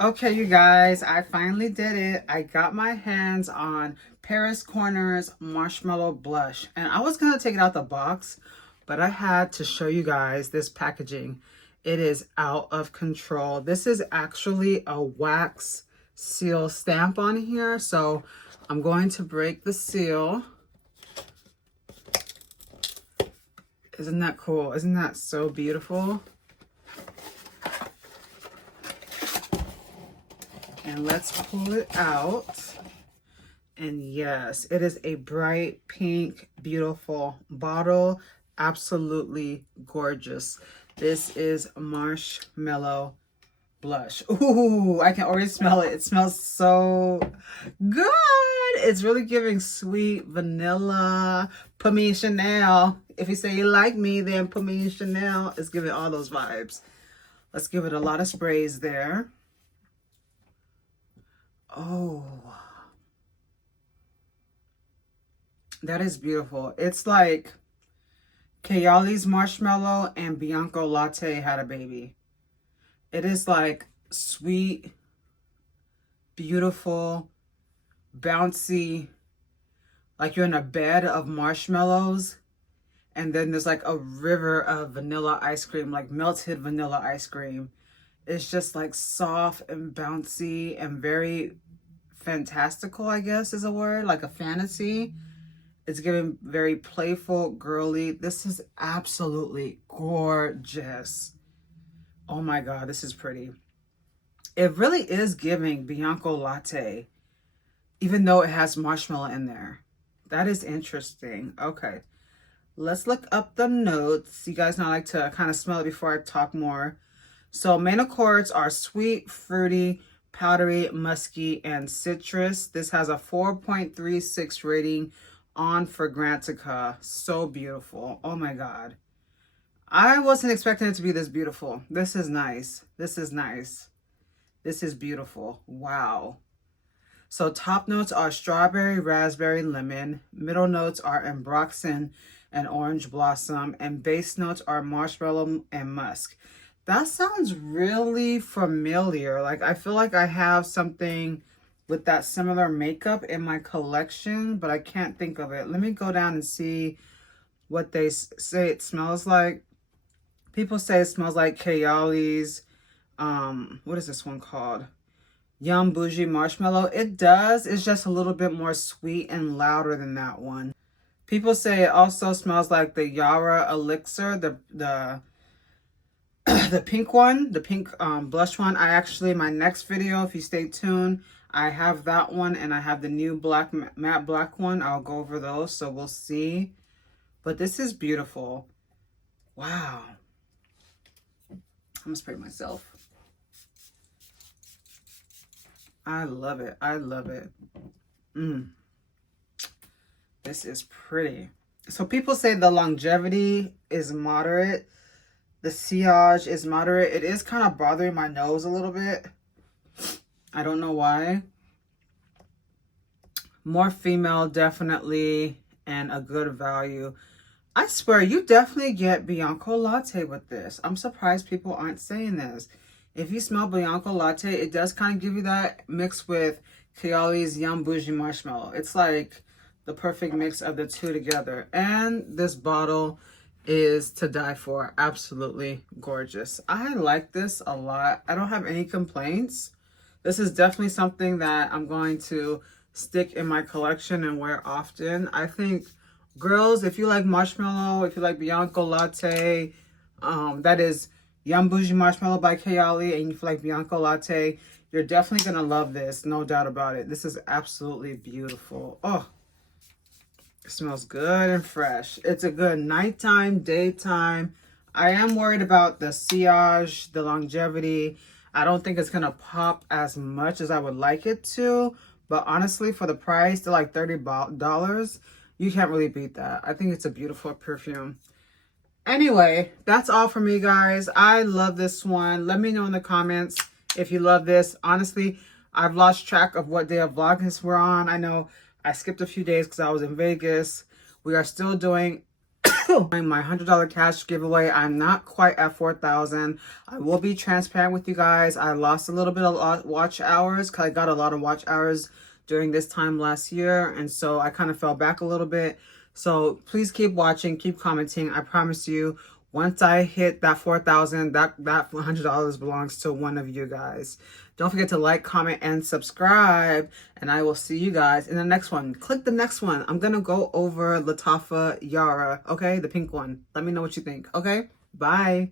Okay, you guys, I finally did it. I got my hands on Paris Corner's Marshmallow Blush. And I was going to take it out the box, but I had to show you guys this packaging. It is out of control. This is actually a wax seal stamp on here. So I'm going to break the seal. Isn't that cool? Isn't that so beautiful? And let's pull it out. And yes, it is a bright pink, beautiful bottle. Absolutely gorgeous. This is Marshmallow Blush. Ooh, I can already smell it. It smells so good. It's really giving sweet vanilla. Put me in Chanel. If you say you like me, then put me in Chanel. It's giving all those vibes. Let's give it a lot of sprays there. Oh, that is beautiful. It's like Kayali's marshmallow and Bianco Latte had a baby. It is like sweet, beautiful, bouncy, like you're in a bed of marshmallows. And then there's like a river of vanilla ice cream, like melted vanilla ice cream. It's just like soft and bouncy and very fantastical, I guess is a word, like a fantasy. It's giving very playful, girly. This is absolutely gorgeous. Oh my God, this is pretty. It really is giving Bianco Latte, even though it has marshmallow in there. That is interesting. Okay, let's look up the notes. You guys know I like to kind of smell it before I talk more. So main accords are sweet, fruity, powdery, musky, and citrus. This has a 4.36 rating on Fragrantica. So beautiful. Oh my God. I wasn't expecting it to be this beautiful. This is nice. This is nice. This is beautiful. Wow. So top notes are strawberry, raspberry, lemon. Middle notes are ambroxan and orange blossom. And base notes are marshmallow and musk. That sounds really familiar. Like I feel like I have something with that similar makeup in my collection, but I can't think of it. Let me go down and see what they say it smells like. People say it smells like Kayali's, what is this one called? Yum Boujee Marshmallow. It does. It's just a little bit more sweet and louder than that one. People say it also smells like the Yara Elixir, the the pink one, the pink blush one. I actually, my next video, if you stay tuned, I have that one and I have the new black matte black one. I'll go over those, so we'll see. But this is beautiful. Wow. I'm gonna spray myself. I love it. I love it. This is pretty. So people say the longevity is moderate. The sillage is moderate. It is kind of bothering my nose a little bit. I don't know why. More female, definitely, and a good value. I swear, you definitely get Bianco Latte with this. I'm surprised people aren't saying this. If you smell Bianco Latte, it does kind of give you that mixed with Kayali's Yum Boujee Marshmallow. It's like the perfect mix of the two together. And this bottle is to die for. Absolutely gorgeous. I like this a lot. I don't have any complaints. This is definitely something that I'm going to stick in my collection and wear often. I think girls, if you like marshmallow, if you like Bianco Latte, that is Yum Boujee Marshmallow by Kayali, and you like Bianco Latte, you're definitely gonna love this, no doubt about it. This is absolutely beautiful. Oh, it smells good and fresh. It's a good nighttime, daytime. I am worried about the sillage, the longevity. I don't think it's gonna pop as much as I would like it to, but honestly, for the price, they're like $30. You can't really beat that. I think it's a beautiful perfume. Anyway, that's all for me, guys. I love this one. Let me know in the comments if you love this. Honestly, I've lost track of what day of Vlogmas we're on. I know I skipped a few days because I was in Vegas. We are still doing My $100 cash giveaway. I'm not quite at 4,000. I will be transparent with you guys. I lost a little bit of watch hours because I got a lot of watch hours during this time last year, and so I kind of fell back a little bit. So please keep watching, keep commenting. I promise you, once I hit that 4,000, that $100 belongs to one of you guys. Don't forget to like, comment, and subscribe. And I will see you guys in the next one. Click the next one. I'm going to go over Latte Yara, okay? The pink one. Let me know what you think, okay? Bye.